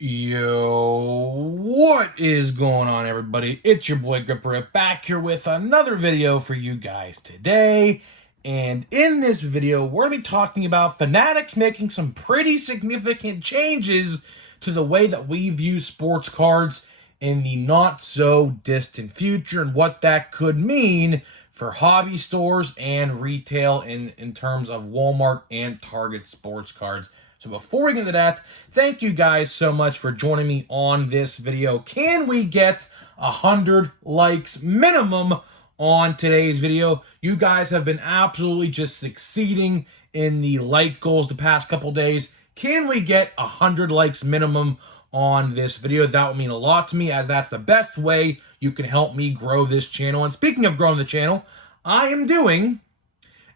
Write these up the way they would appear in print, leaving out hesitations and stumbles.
Yo, what is going on, everybody? It's your boy Gripper back here with another video for you guys today. And in this video, we're going to be talking about Fanatics making some pretty significant changes to the way that we view sports cards in the not so distant future and what that could mean for hobby stores and retail in terms of Walmart and Target sports cards. So before we get into that, thank you guys so much for joining me on this video. Can we get 100 likes minimum on today's video? You guys have been absolutely just succeeding in the like goals the past couple days. Can we get 100 likes minimum on this video? That would mean a lot to me, as that's the best way you can help me grow this channel. And speaking of growing the channel, I am doing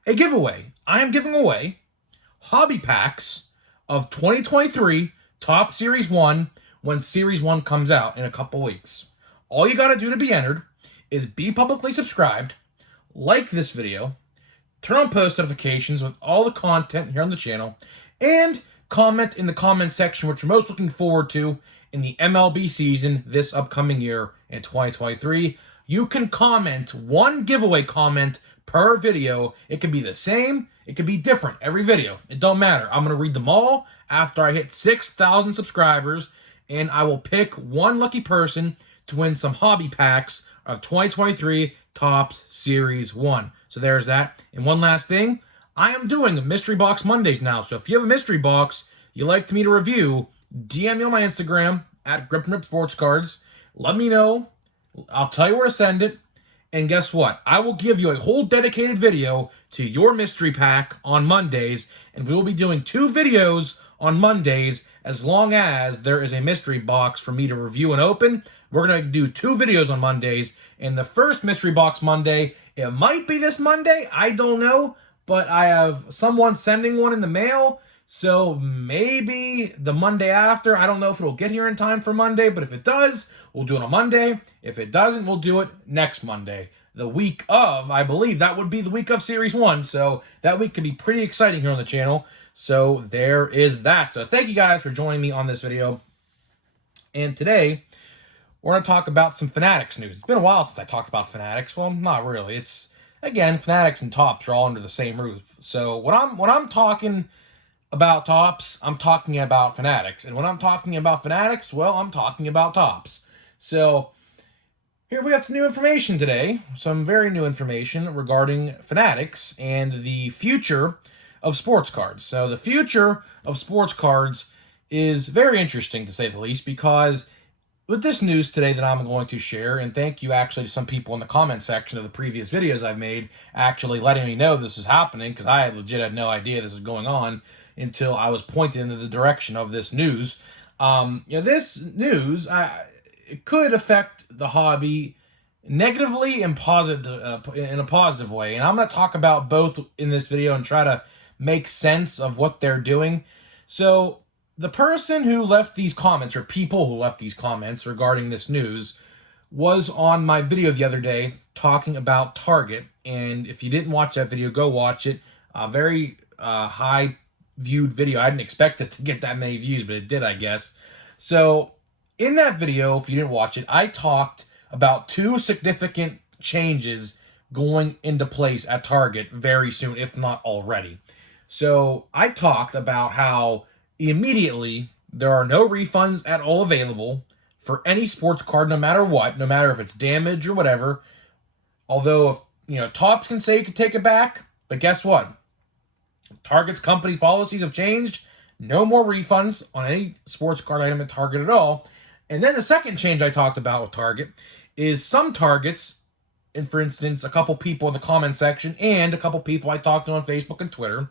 a giveaway. I am giving away hobby packs of 2023 Top Series 1 when Series 1 comes out in a couple weeks. All you got to do to be entered is be publicly subscribed, like this video, turn on post notifications with all the content here on the channel, and comment in the comment section what you're most looking forward to in the MLB season this upcoming year in 2023. You can comment one giveaway comment per video. It can be the same, it can be different every video. It don't matter. I'm going to read them all after I hit 6,000 subscribers, and I will pick one lucky person to win some hobby packs of 2023 Topps Series 1. So there's that. And one last thing, I am doing Mystery Box Mondays now. So if you have a mystery box you'd like me to review, DM me on my Instagram at GripNripSportsCards. Let me know. I'll tell you where to send it. And guess what? I will give you a whole dedicated video to your mystery pack on Mondays. And we will be doing 2 videos on Mondays as long as there is a mystery box for me to review and open. We're going to do 2 videos on Mondays. And the first mystery box Monday, it might be this Monday. I don't know. But I have someone sending one in the mail. So maybe the Monday after. I don't know if it'll get here in time for Monday, but if it does, we'll do it on Monday. If it doesn't, we'll do it next Monday. The week of, I believe that would be the week of Series 1. So that week could be pretty exciting here on the channel. So there is that. So thank you guys for joining me on this video. And today, we're going to talk about some Fanatics news. It's been a while since I talked about Fanatics. Well, not really. It's, again, Fanatics and Topps are all under the same roof. So when I'm talking about Topps, I'm talking about Fanatics. And when I'm talking about Fanatics, well, I'm talking about Topps. So here we have some new information today, some very new information regarding Fanatics and the future of sports cards. So the future of sports cards is very interesting, to say the least, because with this news today that I'm going to share, and thank you actually to some people in the comment section of the previous videos I've made actually letting me know this is happening, because I legit had no idea this was going on until I was pointed in the direction of this news. This news, it could affect the hobby negatively and positive, in a positive way. And I'm going to talk about both in this video and try to make sense of what they're doing. So the person who left these comments, or people who left these comments regarding this news, was on my video the other day talking about Target. And if you didn't watch that video, go watch it. A very high viewed video. I didn't expect it to get that many views, but it did, I guess. So in that video, if you didn't watch it, I talked about 2 significant changes going into place at Target very soon, if not already. So I talked about how immediately there are no refunds at all available for any sports card, no matter what, no matter if it's damaged or whatever. Although, if, Topps can say you can take it back, but guess what? Target's company policies have changed. No more refunds on any sports card item at Target at all. And then the second change I talked about with Target is some Targets, and for instance, a couple people in the comment section and a couple people I talked to on Facebook and Twitter,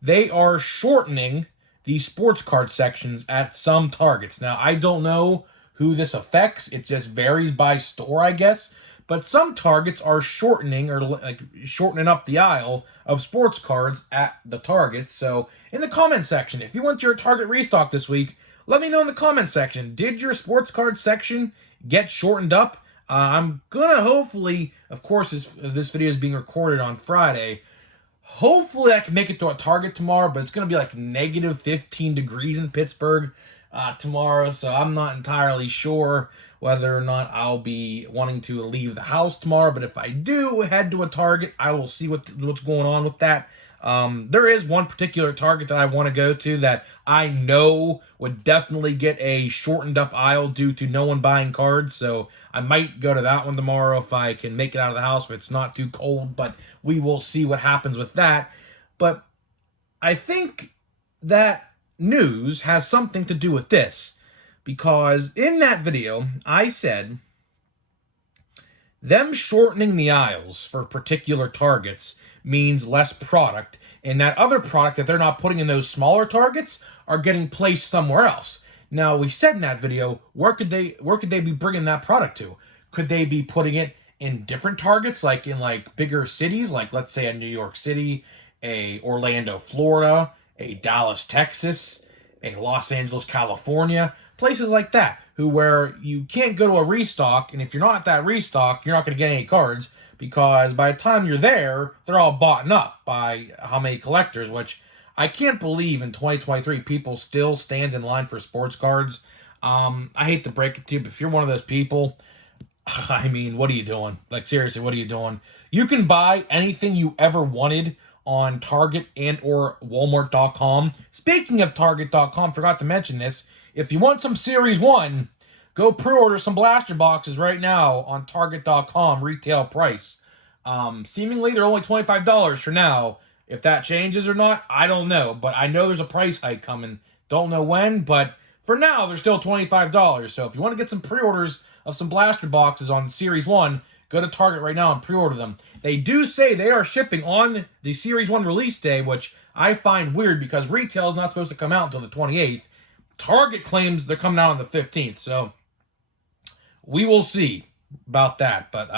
they are shortening the sports card sections at some Targets. Now, I don't know who this affects. It just varies by store, I guess. But some Targets are shortening up the aisle of sports cards at the Targets. So in the comment section, if you want your Target restock this week, let me know in the comment section. Did your sports card section get shortened up? I'm going to hopefully, of course, this video is being recorded on Friday. Hopefully I can make it to a Target tomorrow, but it's going to be like negative 15 degrees in Pittsburgh. tomorrow, so I'm not entirely sure whether or not I'll be wanting to leave the house tomorrow. But if I do head to a Target, I will see what's going on with that. There is one particular Target that I want to go to that I know would definitely get a shortened up aisle due to no one buying cards. So I might go to that one tomorrow if I can make it out of the house, if it's not too cold. But we will see what happens with that. But I think that news has something to do with this, because in that video I said them shortening the aisles for particular targets means less product, and that other product that they're not putting in those smaller targets are getting placed somewhere else. Now, we said in that video, where could they be bringing that product to? Could they be putting it in different targets, like in bigger cities, like let's say a New York City, a Orlando, Florida, a Dallas, Texas, a Los Angeles, California, places like that, where you can't go to a restock, and if you're not at that restock, you're not going to get any cards, because by the time you're there, they're all bought up by how many collectors, which I can't believe in 2023 people still stand in line for sports cards. I hate to break it to you, but if you're one of those people, I mean, what are you doing? Like, seriously, what are you doing? You can buy anything you ever wanted on Target and or Walmart.com. Speaking of Target.com, forgot to mention this. If you want some Series 1, go pre-order some blaster boxes right now on Target.com, retail price. Seemingly, they're only $25 for now. If that changes or not, I don't know. But I know there's a price hike coming. Don't know when, but for now, they're still $25. So if you want to get some pre-orders of some blaster boxes on Series 1, go to Target right now and pre-order them. They do say they are shipping on the Series 1 release day, which I find weird because retail is not supposed to come out until the 28th. Target claims they're coming out on the 15th, so we will see about that. But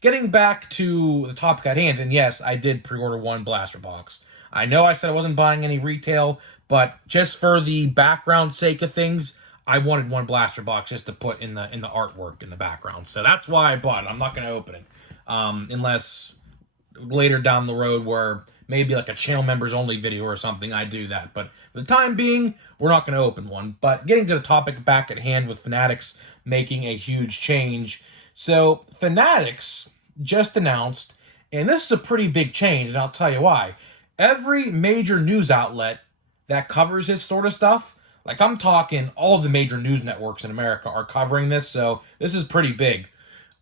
getting back to the topic at hand, and yes, I did pre-order one blaster box. I know I said I wasn't buying any retail, but just for the background sake of things, I wanted one blaster box just to put in the artwork in the background. So that's why I bought it. I'm not going to open it unless later down the road where maybe like a channel members only video or something, I do that. But for the time being, we're not going to open one. But getting to the topic back at hand with Fanatics making a huge change. So Fanatics just announced, and this is a pretty big change, and I'll tell you why. Every major news outlet that covers this sort of stuff, like I'm talking all of the major news networks in America are covering this, so this is pretty big.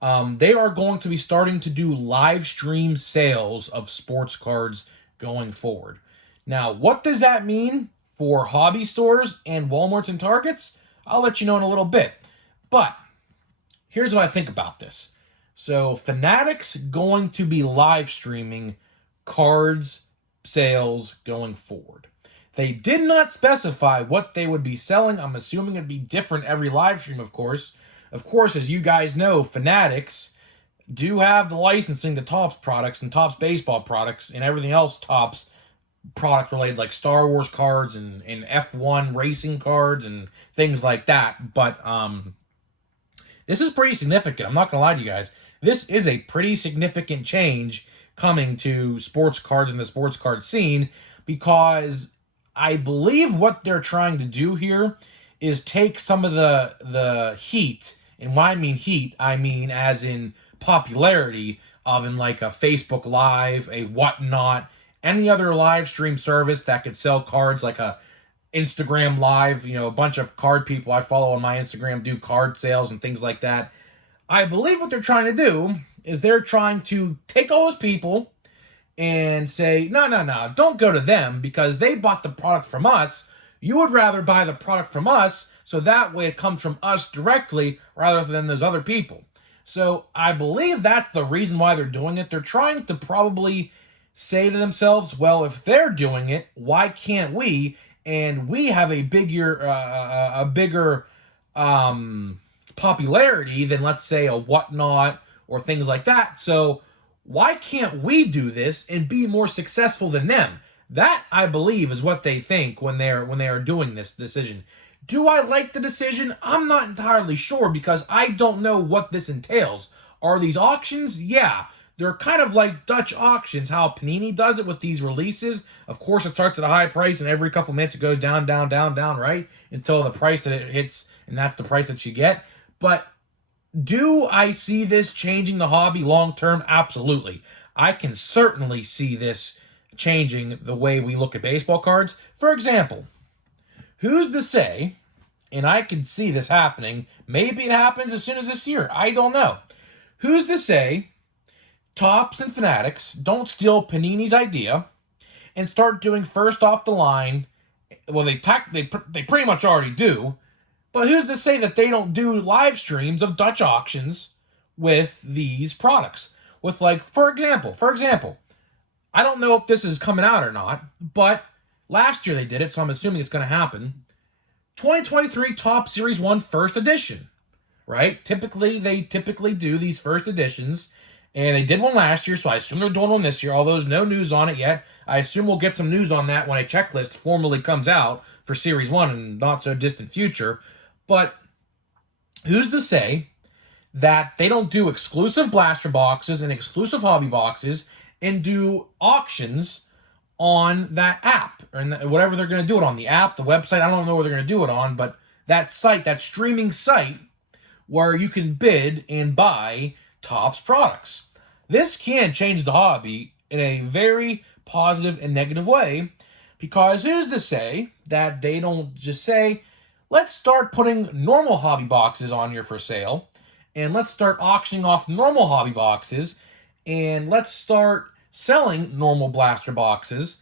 They are going to be starting to do live stream sales of sports cards going forward. Now, what does that mean for hobby stores and Walmarts and Targets? I'll let you know in a little bit. But here's what I think about this. So, Fanatics going to be live streaming cards sales going forward. They did not specify what they would be selling. I'm assuming it'd be different every live stream, of course. Of course, as you guys know, Fanatics do have the licensing to Topps products and Topps baseball products and everything else Topps product related, like Star Wars cards and F1 racing cards and things like that. But this is pretty significant. I'm not going to lie to you guys. This is a pretty significant change coming to sports cards and the sports card scene, because I believe what they're trying to do here is take some of the heat, and when I mean heat, I mean as in popularity of in like a Facebook Live, a Whatnot, any other live stream service that could sell cards, like a Instagram Live. You know, a bunch of card people I follow on my Instagram do card sales and things like that. I believe what they're trying to do is they're trying to take all those people and say, no, don't go to them because they bought the product from us. You would rather buy the product from us, so that way it comes from us directly rather than those other people. So I believe that's the reason why they're doing it. They're trying to probably say to themselves, well, if they're doing it, why can't we? And we have a bigger popularity than, let's say, a Whatnot or things like that. So why can't we do this and be more successful than them? That, I believe, is what they think when they are doing this decision. Do I like the decision? I'm not entirely sure because I don't know what this entails. Are these auctions? Yeah. they're kind of like Dutch auctions, how Panini does it with these releases. Of course, it starts at a high price, and every couple minutes it goes down, down, down, down, right? Until the price that it hits, and that's the price that you get. But do I see this changing the hobby long term? Absolutely. I can certainly see this changing the way we look at baseball cards. For example, who's to say, and I can see this happening, maybe it happens as soon as this year, I don't know. Who's to say Topps and Fanatics don't steal Panini's idea and start doing first off the line? Well, they pretty much already do, but who's to say that they don't do live streams of Dutch auctions with these products? With, like, for example, I don't know if this is coming out or not, but last year they did it, so I'm assuming it's going to happen. 2023 Top Series 1 First Edition, right? They typically do these first editions, and they did one last year, so I assume they're doing one this year, although there's no news on it yet. I assume we'll get some news on that when a checklist formally comes out for Series 1 in not so distant future. But who's to say that they don't do exclusive blaster boxes and exclusive hobby boxes and do auctions on that app, or whatever they're going to do it on, the app, the website? I don't know where they're going to do it on, but that site, that streaming site where you can bid and buy Topps products. This can change the hobby in a very positive and negative way, because who's to say that they don't just say, let's start putting normal hobby boxes on here for sale, and let's start auctioning off normal hobby boxes, and let's start selling normal blaster boxes,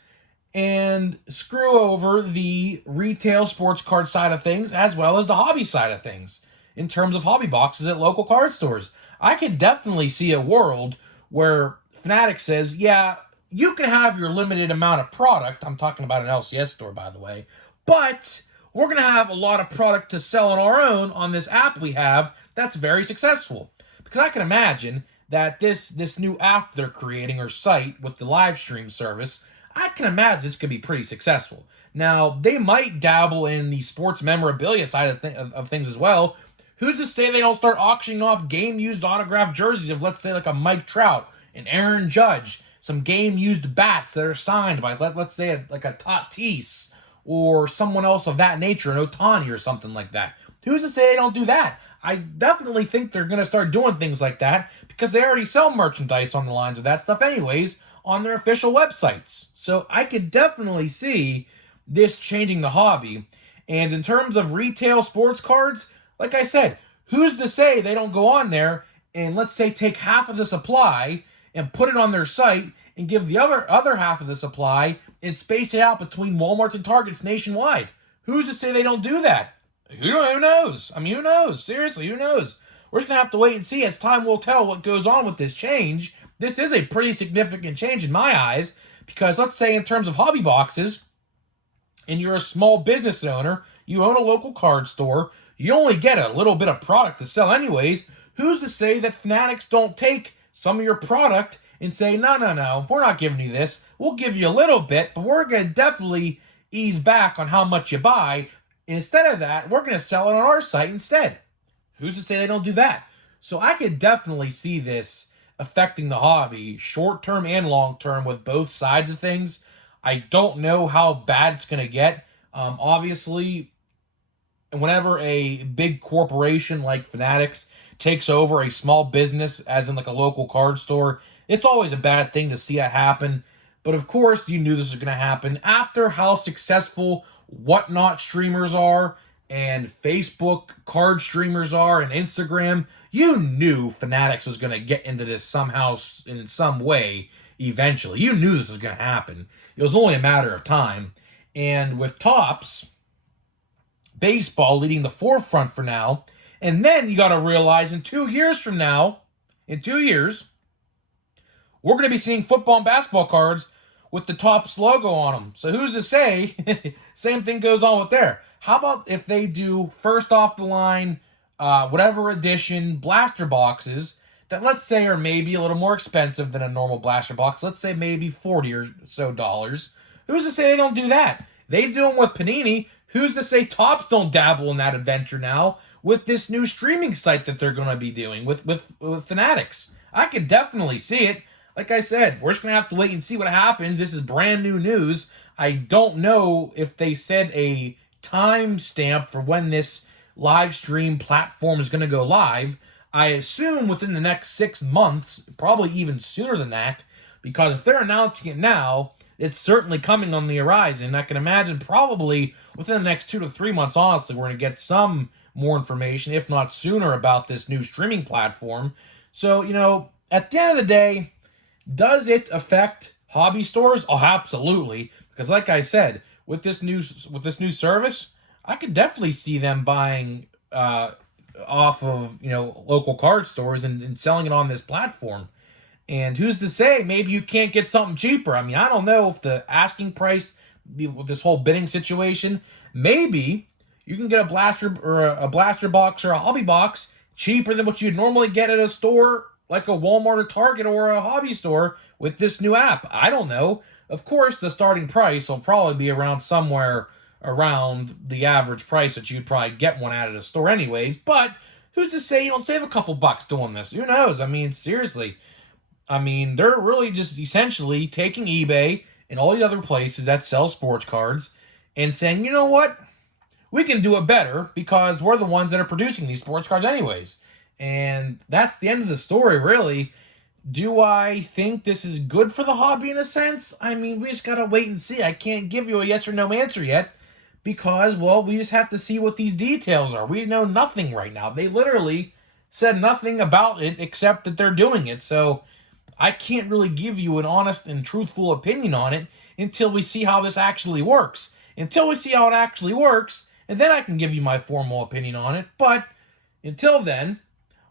and screw over the retail sports card side of things as well as the hobby side of things in terms of hobby boxes at local card stores. I could definitely see a world where Fanatics says, yeah, you can have your limited amount of product. I'm talking about an LCS store, by the way, but we're going to have a lot of product to sell on our own on this app we have that's very successful. Because I can imagine that this new app they're creating, or site with the live stream service, I can imagine this could be pretty successful. Now, they might dabble in the sports memorabilia side of things as well. Who's to say they don't start auctioning off game-used autographed jerseys of, let's say, like a Mike Trout, an Aaron Judge, some game-used bats that are signed by, let's say, like a Tatis, or someone else of that nature, an Ohtani or something like that? Who's to say they don't do that? I definitely think they're going to start doing things like that, because they already sell merchandise on the lines of that stuff anyways on their official websites. So I could definitely see this changing the hobby. And in terms of retail sports cards, like I said, who's to say they don't go on there and, let's say, take half of the supply and put it on their site and give the other half of the supply and space it out between Walmarts and Targets nationwide? Who's to say they don't do that? Who knows? I mean, who knows? Seriously, who knows? We're just going to have to wait and see, as time will tell, what goes on with this change. This is a pretty significant change in my eyes, because let's say in terms of hobby boxes, and you're a small business owner, you own a local card store, you only get a little bit of product to sell anyways. Who's to say that Fanatics don't take some of your product and say, no, we're not giving you this. We'll give you a little bit, but we're going to definitely ease back on how much you buy. Instead of that, we're going to sell it on our site instead. Who's to say they don't do that? So I could definitely see this affecting the hobby short-term and long-term with both sides of things. I don't know how bad it's going to get. Obviously, whenever a big corporation like Fanatics takes over a small business, as in like a local card store, it's always a bad thing to see that happen. But of course, you knew this was going to happen after how successful Whatnot streamers are, and Facebook card streamers are, and Instagram. You knew Fanatics was going to get into this somehow, in some way, eventually. You knew this was going to happen. It was only a matter of time. And with Topps baseball leading the forefront for now, and then you got to realize in 2 years from now, we're going to be seeing football and basketball cards with the Topps logo on them. So who's to say same thing goes on with there? How about if they do first off the line, whatever edition blaster boxes that, let's say, are maybe a little more expensive than a normal blaster box. Let's say maybe $40 or so dollars. Who's to say they don't do that? They do them with Panini. Who's to say Topps don't dabble in that adventure now with this new streaming site that they're going to be doing with Fanatics? I could definitely see it. like I said, we're just going to have to wait and see what happens. This is brand new news. I don't know if they said a time stamp for when this live stream platform is going to go live. I assume within the next 6 months, probably even sooner than that, because if they're announcing it now, it's certainly coming on the horizon. I can imagine probably within the next 2 to 3 months, honestly, we're going to get some more information, if not sooner, about this new streaming platform. So, at the end of the day, does it affect hobby stores? Oh, absolutely. Because like I said, with this new service, I could definitely see them buying off of local card stores and selling it on this platform. And who's to say maybe you can't get something cheaper? I mean, I don't know if the asking price, this whole bidding situation, maybe you can get a blaster or a blaster box or a hobby box cheaper than what you'd normally get at a store like a Walmart or Target or a hobby store with this new app. I don't know. Of course, the starting price will probably be around somewhere around the average price that you'd probably get one at a store anyways. But who's to say you don't save a couple bucks doing this? Who knows? I mean, seriously. I mean, they're really just essentially taking eBay and all the other places that sell sports cards and saying, you know what? We can do it better because we're the ones that are producing these sports cards anyways. And that's the end of the story, really. Do I think this is good for the hobby in a sense? I mean, we just gotta wait and see. I can't give you a yes or no answer yet because, well, we just have to see what these details are. We know nothing right now. They literally said nothing about it except that they're doing it. So I can't really give you an honest and truthful opinion on it until we see how this actually works. Until we see how it actually works, and then I can give you my formal opinion on it. But until then,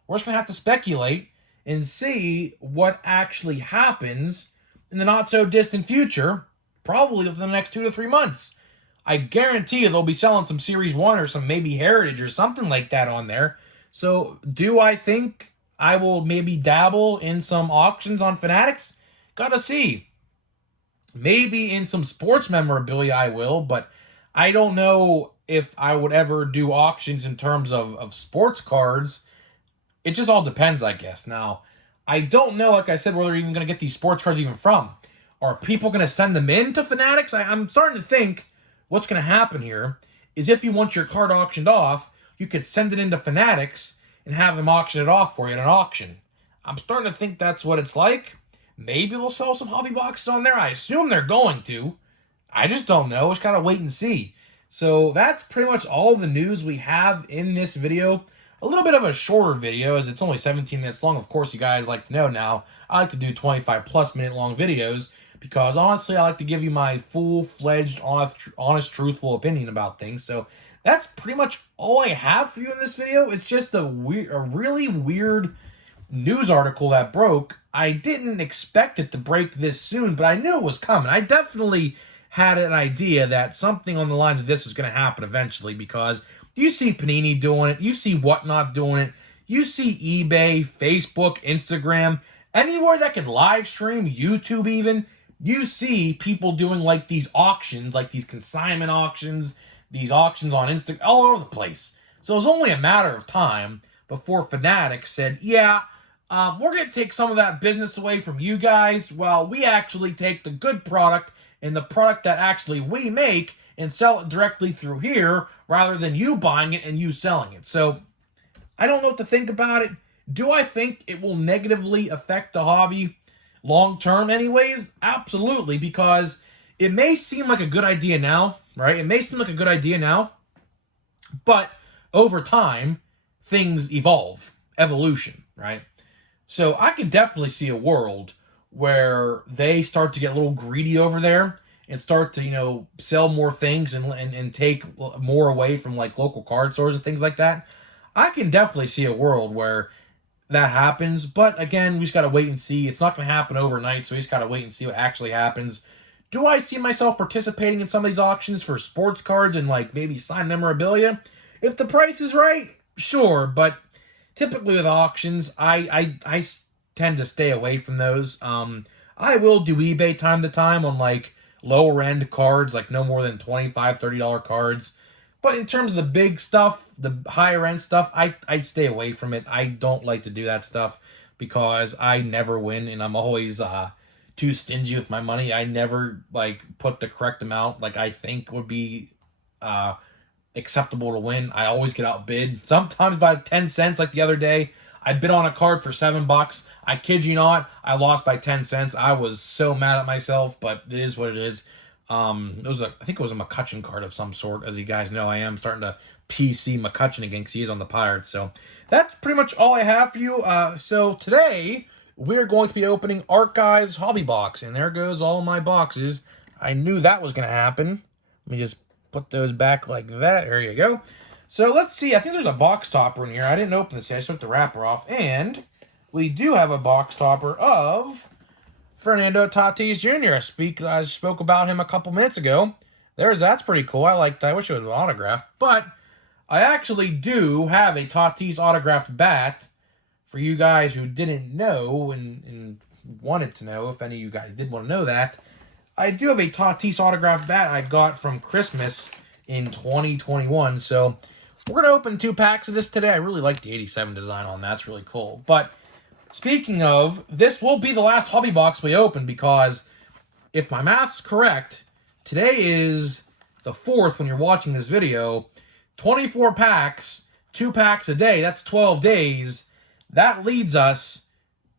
we're just going to have to speculate and see what actually happens in the not-so-distant future, probably within the next 2 to 3 months. I guarantee you they'll be selling some Series 1 or some maybe Heritage or something like that on there. So do I think I will maybe dabble in some auctions on Fanatics? Gotta see. Maybe in some sports memorabilia I will, but I don't know if I would ever do auctions in terms of sports cards. It just all depends, I guess. Now, I don't know, like I said, where they're even going to get these sports cards even from. Are people going to send them in to Fanatics? I'm starting to think what's going to happen here is if you want your card auctioned off, you could send it into Fanatics and have them auction it off for you at an auction. I'm starting to think that's what it's like. Maybe they'll sell some hobby boxes on there. I assume they're going to. I just don't know. Just gotta wait and see. So that's pretty much all the news we have in this video. A little bit of a shorter video as it's only 17 minutes long. Of course, you guys like to know now, I like to do 25 plus minute long videos because honestly, I like to give you my full-fledged, honest, truthful opinion about things. So that's pretty much all I have for you in this video. It's just a really weird news article that broke. I didn't expect it to break this soon, but I knew it was coming. I definitely had an idea that something on the lines of this was going to happen eventually because you see Panini doing it, you see Whatnot doing it, you see eBay, Facebook, Instagram, anywhere that can live stream, YouTube even, you see people doing like these auctions, like these consignment auctions, these auctions on Instagram, all over the place. So it was only a matter of time before Fanatics said, yeah, we're going to take some of that business away from you guys while we actually take the good product and the product that actually we make and sell it directly through here rather than you buying it and you selling it. So I don't know what to think about it. Do I think it will negatively affect the hobby long term anyways? Absolutely, because it may seem like a good idea now, right? It may seem like a good idea now, but over time, things evolve. Evolution, right? So I could definitely see a world where they start to get a little greedy over there and start to, sell more things and take more away from like local card stores and things like that. I can definitely see a world where that happens, but again, we just got to wait and see. It's not going to happen overnight, so we just got to wait and see what actually happens. Do I see myself participating in some of these auctions for sports cards and like maybe signed memorabilia? If the price is right, sure, but typically with auctions, I tend to stay away from those. I will do eBay time to time on like lower end cards, like no more than $25, $30 cards. But in terms of the big stuff, the higher end stuff, I stay away from it. I don't like to do that stuff. because I never win, and I'm always too stingy with my money. I never like put the correct amount like I think would be uh, acceptable to win. I always get outbid. Sometimes by 10 cents, like the other day. I bid on a card for $7. I kid you not, I lost by 10 cents. I was so mad at myself, but it is what it is. I think it was a McCutcheon card of some sort. As you guys know, I am starting to PC McCutcheon again because he's on the Pirates. So that's pretty much all I have for you. So today we're going to be opening Archives Hobby Box, and there goes all my boxes. I knew that was going to happen. Let me just put those back like that. There you go. So let's see. I think there's a box topper in here. I didn't open this yet. I just took the wrapper off. And we do have a box topper of Fernando Tatis Jr. I spoke about him a couple minutes ago. That's pretty cool. I like that. I wish it was autographed. But I actually do have a Tatis autographed bat for you guys who didn't know and wanted to know, if any of you guys did want to know that. I do have a Tatis autographed bat I got from Christmas in 2021. So we're going to open 2 packs of this today. I really like the 87 design on that. It's really cool. But speaking of, this will be the last hobby box we open because if my math's correct, today is the 4th when you're watching this video. 24 packs, 2 packs a day, that's 12 days. That leads us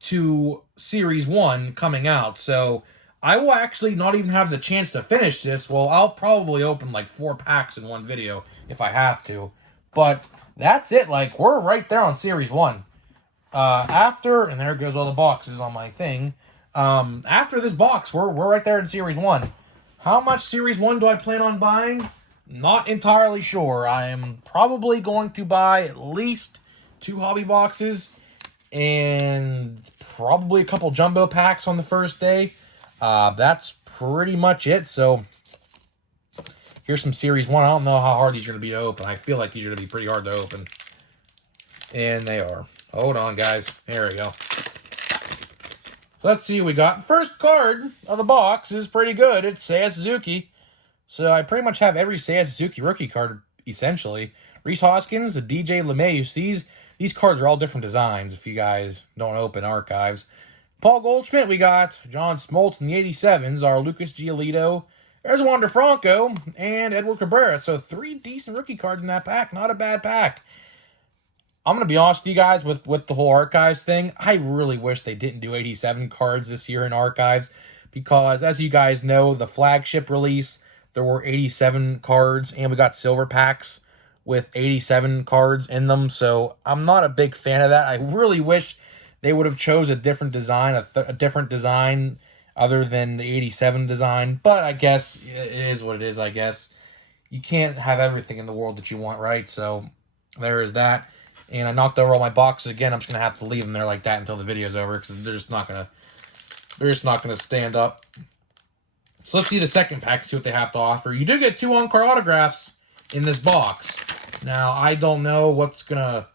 to Series 1 coming out. So I will actually not even have the chance to finish this. Well, I'll probably open like 4 packs in one video if I have to. But that's it. Like, we're right there on Series 1. And there goes all the boxes on my thing. After this box, we're right there in Series 1. How much Series 1 do I plan on buying? Not entirely sure. I am probably going to buy at least 2 hobby boxes and probably a couple jumbo packs on the first day. That's pretty much it. So here's some Series 1. I don't know how hard these are going to be to open. I feel like these are going to be pretty hard to open. And they are. Hold on, guys. There we go. Let's see what we got. First card of the box is pretty good. It's Seiya Suzuki. So I pretty much have every Seiya Suzuki rookie card, essentially. Rhys Hoskins, the DJ LeMahieu. These cards are all different designs if you guys don't open Archives. Paul Goldschmidt, we got John Smoltz in the 87s, our Lucas Giolito. There's Wander Franco and Edward Cabrera. So 3 decent rookie cards in that pack. Not a bad pack. I'm going to be honest with you guys with the whole Archives thing. I really wish they didn't do 87 cards this year in Archives because, as you guys know, the flagship release, there were 87 cards, and we got silver packs with 87 cards in them. So I'm not a big fan of that. I really wish they would have chose a different design, a different design other than the 87 design. But I guess it is what it is, I guess. You can't have everything in the world that you want, right? So there is that. And I knocked over all my boxes again. I'm just gonna have to leave them there like that until the video's over because they're just not gonna stand up. So let's see the second pack, see what they have to offer. You do get 2 on-card autographs in this box. Now I don't know what's gonna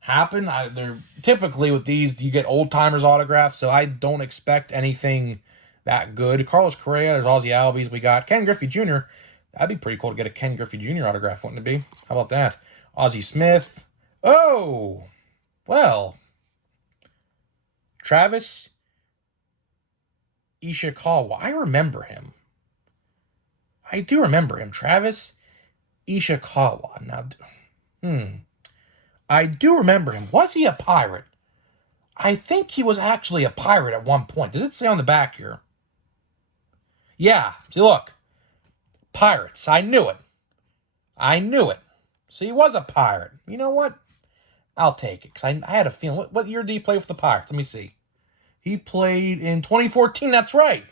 happen. They're typically with these you get old timers autographs, so I don't expect anything that good. Carlos Correa, there's Ozzie Albies. We got Ken Griffey Jr. That'd be pretty cool to get a Ken Griffey Jr. autograph, wouldn't it be? How about that? Ozzie Smith. Oh, well, Travis Ishikawa. I remember him. I do remember him. Travis Ishikawa. Now, I do remember him. Was he a Pirate? I think he was actually a Pirate at one point. Does it say on the back here? Yeah. See, look. Pirates. I knew it. So he was a Pirate. You know what? I'll take it, because I had a feeling. What year did he play for the Pirates? Let me see. He played in 2014. That's right.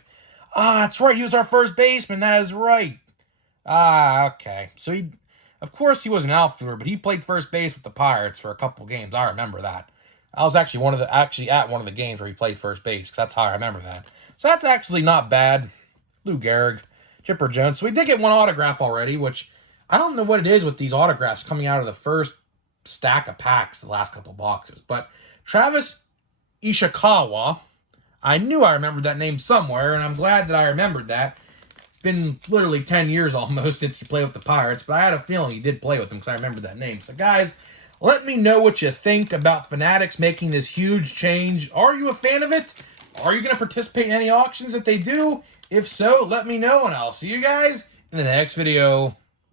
That's right. He was our first baseman. That is right. Okay. So of course he was an outfielder, but he played first base with the Pirates for a couple games. I remember that. I was actually at one of the games where he played first base, because that's how I remember that. So that's actually not bad. Lou Gehrig, Chipper Jones. So we did get 1 autograph already, which I don't know what it is with these autographs coming out of the first stack of packs, the last couple boxes. But Travis Ishikawa, I knew I remembered that name somewhere, and I'm glad that I remembered that. It's been literally 10 years almost since he played with the Pirates, but I had a feeling he did play with them because I remembered that name. So guys, Let me know what you think about Fanatics making this huge change. Are you a fan of it? Are you going to participate in any auctions that they do? If so, let me know, and I'll see you guys in the next video.